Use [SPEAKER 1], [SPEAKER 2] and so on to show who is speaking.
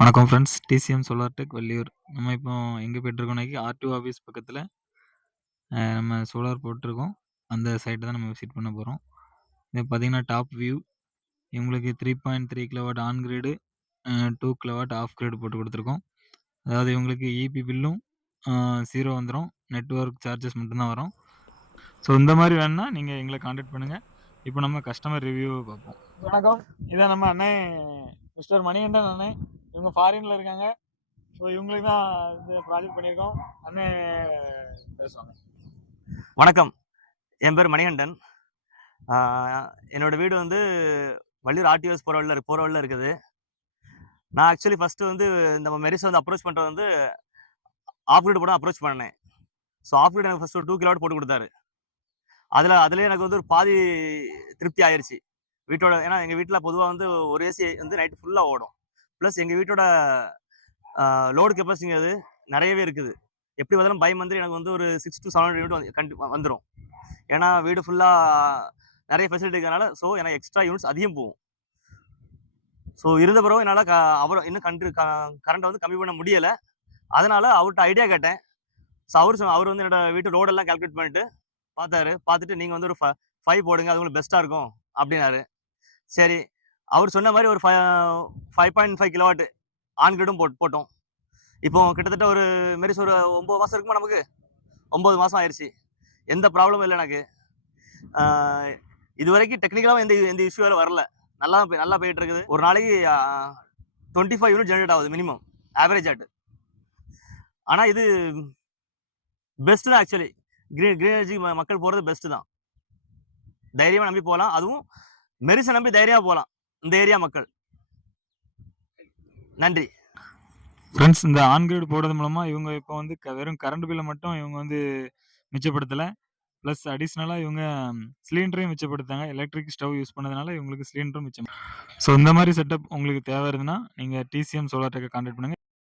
[SPEAKER 1] வணக்கம் friends TCM solar tech Valliyur. நம்ம இப்போ எங்கே போயிட்டுருக்கோம்னாக்கி ஆர்டிஓ ஆஃபீஸ் பக்கத்தில் நம்ம சோலார் போட்டிருக்கோம். அந்த சைட்டை தான் நம்ம விசிட் பண்ண போகிறோம் இது பார்த்தீங்கன்னா டாப் வியூ இவங்களுக்கு three point three kilowatt on grid two kilowatt off grid போட்டு கொடுத்துருக்கோம். அதாவது இவங்களுக்கு இபி பில்லும் ஜீரோ வந்துடும் நெட்ஒர்க் சார்ஜஸ் மட்டும்தான் வரும். ஸோ இந்த மாதிரி வேணுன்னா நீங்கள் எங்களை காண்டாக்ட் பண்ணுங்கள் இப்போ நம்ம கஸ்டமர் ரிவ்யூவை பார்ப்போம். வணக்கம். இதான் நம்ம அண்ணே மிஸ்டர் மணிகண்டன் அண்ணே இவங்க ஃபாரின்ல இருக்காங்க. ஸோ இவங்களுக்கு தான் இந்த ப்ராஜெக்ட் பண்ணியிருக்கோம். அண்ணன் பேசுவாங்க.
[SPEAKER 2] வணக்கம். என் பேர் மணிகண்டன். என்னோட வீடு வந்து வள்ளியூர் ஆர்டிஓஸ் போகிற வழியில் போகிற வழியில் இருக்குது. நான் ஆக்சுவலி ஃபஸ்ட்டு வந்து இந்த மெரிஸ் வந்து அப்ரோச் பண்ணுறது வந்து ஆஃப் கிரீட் போட அப்ரோச் பண்ணேன். ஸோ ஆஃப் கிரீட் எனக்கு ஃபஸ்ட்டு ஒரு டூ கிலோவாட் போட்டு கொடுத்தாரு. அதில் அதுலேயே எனக்கு வந்து ஒரு பாதி திருப்தி ஆயிடுச்சு வீட்டோட ஏன்னா எங்கள் வீட்டில் பொதுவாக வந்து ஒரு ஏசி வந்து நைட்டு ஃபுல்லாக ஓடும். ப்ளஸ் எங்கள் வீட்டோட லோடு கெப்பாசிட்டிங்கிறது நிறையவே இருக்குது. எப்படி பார்த்தாலும் பை மந்த்லி எனக்கு வந்து ஒரு சிக்ஸ் டு செவன் யூனிட் வந்து கண்டி வந்துடும் ஏன்னா வீடு ஃபுல்லாக நிறைய ஃபெசிலிட்டி இருக்கிறனால ஸோ எனக்கு எக்ஸ்ட்ரா யூனிட்ஸ் அதிகம் போகும். ஸோ இருந்த பிறகு என்னால் க அவர் இன்னும் கண்டு கரண்ட்டை வந்து கம்மி பண்ண முடியலை. அதனால் அவர்கிட்ட ஐடியா கேட்டேன். ஸோ அவர் அவர் வந்து என்னோடய வீட்டு ரோடெல்லாம் கால்குலேட் பண்ணிட்டு பார்த்தாரு. பார்த்துட்டு நீங்கள் வந்து ஒரு ஃபைவ் போடுங்க அது உங்களுக்கு பெஸ்ட்டாக இருக்கும் அப்படின்னாரு. சரி அவர் சொன்ன மாதிரி ஒரு five five point five kilowatt on கிரேடும் போட் போட்டோம். இப்போ கிட்டத்தட்ட ஒரு மாரி ஒரு ஒம்பது மாதம் இருக்குமா நமக்கு? ஒம்பது மாதம் ஆயிடுச்சு எந்த ப்ராப்ளமும் இல்லை எனக்கு. இதுவரைக்கும் இது வரைக்கும் டெக்னிக்கலாகவும் எந்த எந்த இஷ்யூ வரல. நல்லா போய்- நல்லா போயிட்டு இருக்குது. ஒரு நாளைக்கு டுவெண்ட்டி ஃபைவ் யூனிட் ஜென்ரேட் ஆகுது மினிமம் ஆவரேஜ் ஆட்டு. ஆனால் இது பெஸ்ட் தான் ஆக்சுவலி க்ரீன் க்ரீனர்ஜி எனர்ஜி மக்கள் போகிறது பெஸ்ட்டு தான். தைரியமாக நம்பி போகலாம். அதுவும் மெரிசை நம்பி தைரியமாக போகலாம். இந்த ஏரியா மக்கள். நன்றி.
[SPEAKER 1] ஃப்ரெண்ட்ஸ் இந்த ஆன் போடுறது மூலமாக இவங்க இப்போ வந்து வெறும் கரண்ட் பில்லை மட்டும் இவங்க வந்து மிச்சப்படுத்தலை. ப்ளஸ் அடிஷ்னலாக இவங்க சிலிண்டரையும் மிச்சப்படுத்தாங்க எலக்ட்ரிக் ஸ்டவ் யூஸ் பண்ணதுனால இவங்களுக்கு சிலிண்டரும் மிச்சம். ஸோ இந்த மாதிரி செட்டப் உங்களுக்கு தேவை இருந்ததுன்னா நீங்கள் டிசிஎம் சோலார் டெக்கை கான்டாக்ட் பண்ணுங்கள்